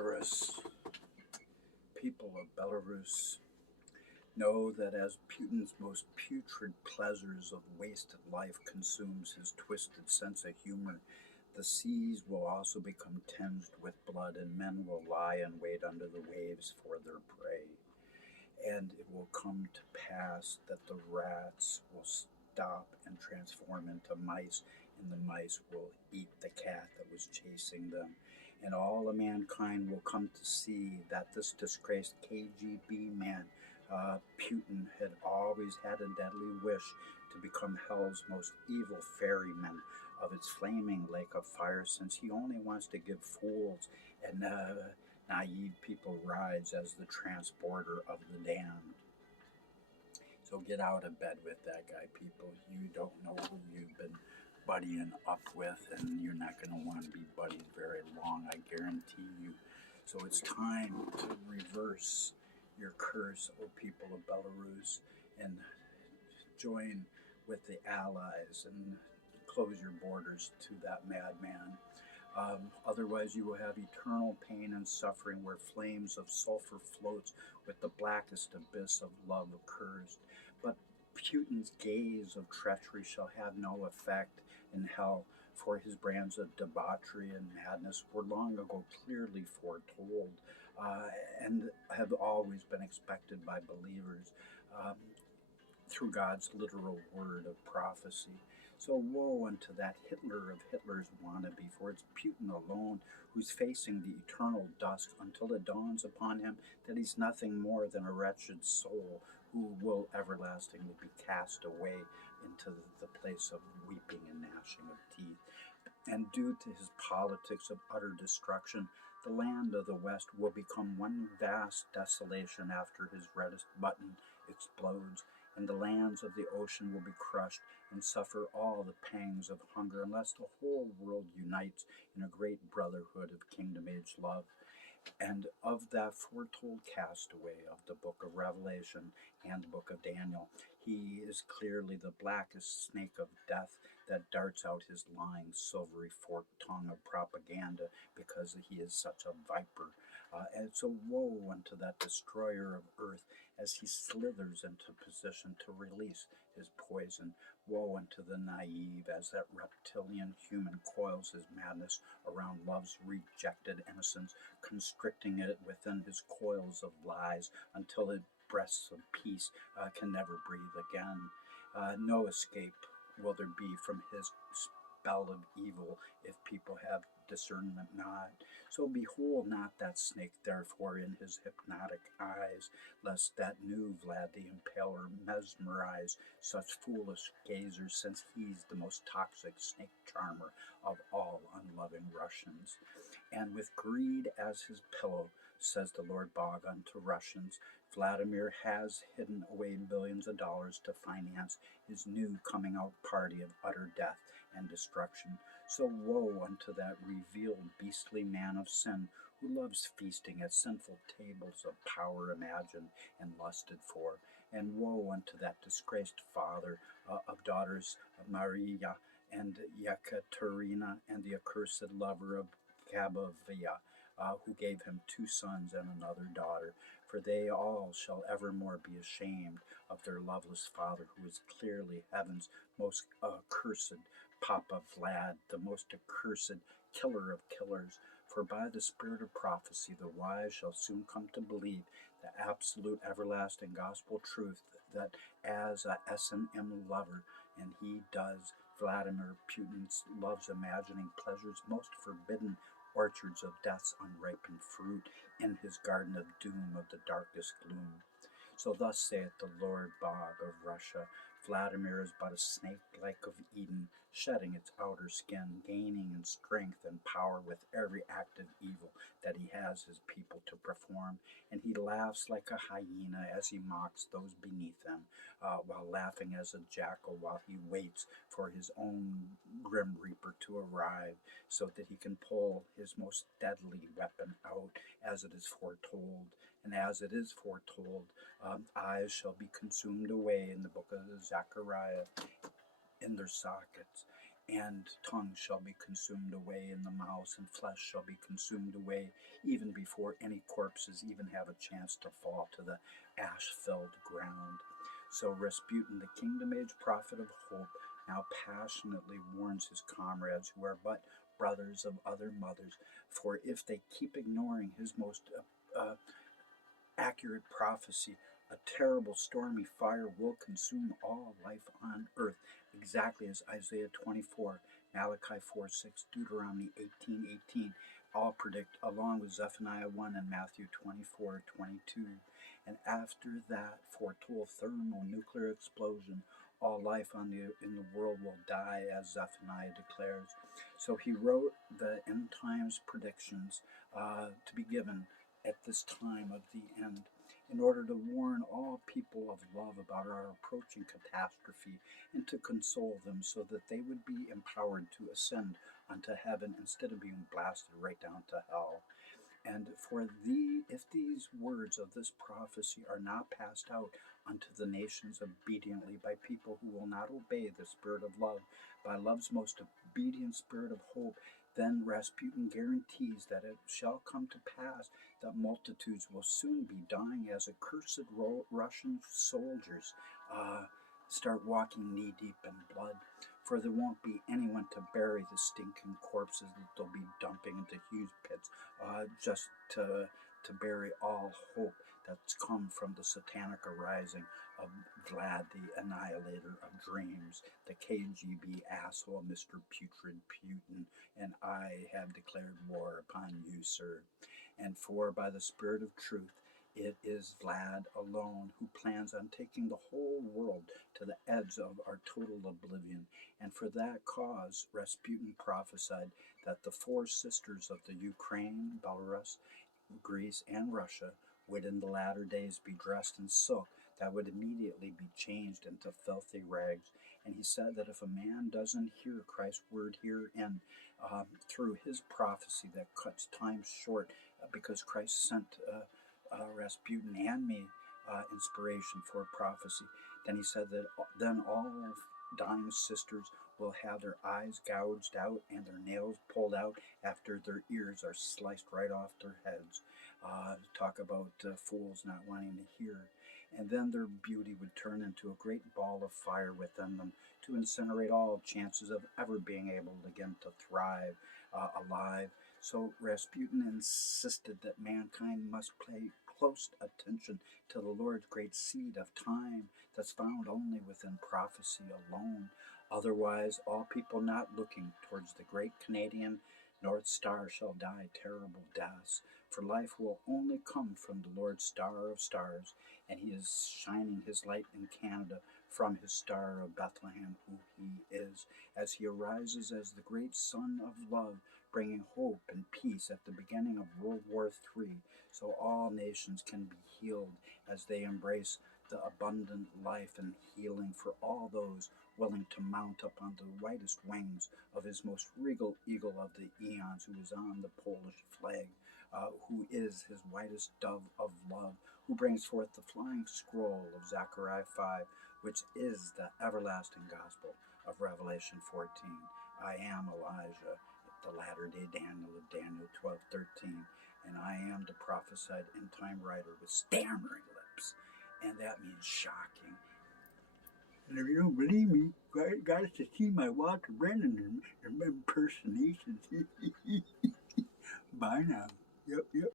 Belarus, people of Belarus, know that as Putin's most putrid pleasures of wasted life consumes his twisted sense of humor, the seas will also become tinged with blood, and men will lie in wait under the waves for their prey. And it will come to pass that the rats will stop and transform into mice, and the mice will eat the cat that was chasing them. And all of mankind will come to see that this disgraced KGB man, Putin, had always had a deadly wish to become hell's most evil ferryman of its flaming lake of fire, since he only wants to give fools and naive people rides as the transporter of the damned. So get out of bed with that guy, people. You don't know who you've been buddying up with, and you're not going to want to be buddied very long, I guarantee you. So it's time to reverse your curse, O people of Belarus, and join with the allies and close your borders to that madman. Otherwise, you will have eternal pain and suffering, where flames of sulfur floats with the blackest abyss of love occurs. But Putin's gaze of treachery shall have no effect in hell, for his brands of debauchery and madness were long ago clearly foretold, and have always been expected by believers through God's literal word of prophecy. So woe unto that Hitler of Hitler's wannabe, for it's Putin alone who's facing the eternal dust until it dawns upon him that he's nothing more than a wretched soul who will everlastingly be cast away into the place of weeping and gnashing of teeth. And due to his politics of utter destruction, the land of the West will become one vast desolation after his reddest button explodes, and the lands of the ocean will be crushed and suffer all the pangs of hunger, unless the whole world unites in a great brotherhood of kingdom-age love. And of that foretold castaway of the book of Revelation and the book of Daniel, he is clearly the blackest snake of death that darts out his lying, silvery forked tongue of propaganda, because he is such a viper. And so woe unto that destroyer of earth as he slithers into position to release his poison. Woe unto the naive as that reptilian human coils his madness around love's rejected innocence, constricting it within his coils of lies until its breasts of peace can never breathe again. No escape will there be from his spell of evil if people have discernment not. So behold not that snake, therefore, in his hypnotic eyes, lest that new Vlad the Impaler mesmerize such foolish gazers, since he's the most toxic snake charmer of all unloving Russians. And with greed as his pillow, says the Lord Bog unto Russians, Vladimir has hidden away billions of dollars to finance his new coming out party of utter death and destruction. So woe unto that revealed beastly man of sin, who loves feasting at sinful tables of power imagined and lusted for. And woe unto that disgraced father of daughters of Maria and Yekaterina, and the accursed lover of Gabavia, who gave him 2 sons and another daughter. For they all shall evermore be ashamed of their loveless father, who is clearly heaven's most accursed Papa Vlad, the most accursed killer of killers. For by the spirit of prophecy, the wise shall soon come to believe the absolute everlasting gospel truth, that as a S&M lover, and he does, Vladimir Putin loves imagining pleasures most forbidden, orchards of death's unripened fruit, in his garden of doom of the darkest gloom. So thus saith the Lord Bog of Russia, Vladimir is but a snake like of Eden, shedding its outer skin, gaining in strength and power with every act of evil that he has his people to perform. And he laughs like a hyena as he mocks those beneath him, while laughing as a jackal while he waits for his own grim reaper to arrive, so that he can pull his most deadly weapon out, as it is foretold. And as it is foretold, eyes shall be consumed away in the book of Zechariah in their sockets, and tongue shall be consumed away in the mouth, and flesh shall be consumed away, even before any corpses even have a chance to fall to the ash-filled ground. So Rasputin, the kingdom-age prophet of hope, now passionately warns his comrades, who are but brothers of other mothers, for if they keep ignoring his most accurate prophecy, a terrible stormy fire will consume all life on earth, exactly as Isaiah 24, Malachi 4:6, Deuteronomy 18:18 all predict, along with Zephaniah 1 and Matthew 24:22. And after that foretold thermonuclear explosion, all life in the world will die, as Zephaniah declares. So he wrote the end times predictions to be given at this time of the end, in order to warn all people of love about our approaching catastrophe, and to console them so that they would be empowered to ascend unto heaven instead of being blasted right down to hell. And if these words of this prophecy are not passed out unto the nations obediently by people who will not obey the spirit of love, by love's most obedient spirit of hope, then Rasputin guarantees that it shall come to pass that multitudes will soon be dying as accursed Russian soldiers start walking knee deep in blood. For there won't be anyone to bury the stinking corpses that they'll be dumping into huge pits, just to bury all hope that's come from the satanic arising of Vlad, the annihilator of dreams, the KGB asshole, Mr. Putrid Putin, and I have declared war upon you, sir. And for by the Spirit of truth, it is Vlad alone who plans on taking the whole world to the edge of our total oblivion. And for that cause, Rasputin prophesied that the four sisters of the Ukraine, Belarus, Greece, and Russia would in the latter days be dressed in silk that would immediately be changed into filthy rags. And he said that if a man doesn't hear Christ's word herein, through his prophecy that cuts time short, because Christ sent Rasputin and me inspiration for prophecy, then he said that then all dying sisters will have their eyes gouged out and their nails pulled out after their ears are sliced right off their heads. Talk about fools not wanting to hear. And then their beauty would turn into a great ball of fire within them to incinerate all chances of ever being able again to thrive alive. So Rasputin insisted that mankind must pay close attention to the Lord's great seed of time that's found only within prophecy alone. Otherwise, all people not looking towards the great Canadian North Star shall die terrible deaths, for life will only come from the Lord's star of stars, and he is shining his light in Canada from his star of Bethlehem, who he is, as he arises as the great sun of love, bringing hope and peace at the beginning of World War III, so all nations can be healed as they embrace the abundant life and healing for all those willing to mount up on the whitest wings of his most regal eagle of the eons, who is on the Polish flag, who is his whitest dove of love, who brings forth the flying scroll of Zechariah 5, which is the everlasting gospel of Revelation 14. I am Elijah, the latter-day Daniel of Daniel 12:13, and I am the prophesied end-time writer with stammering lips, and that means shocking. And if you don't believe me, got to see my Walter Brennan impersonations. Bye now. Yep.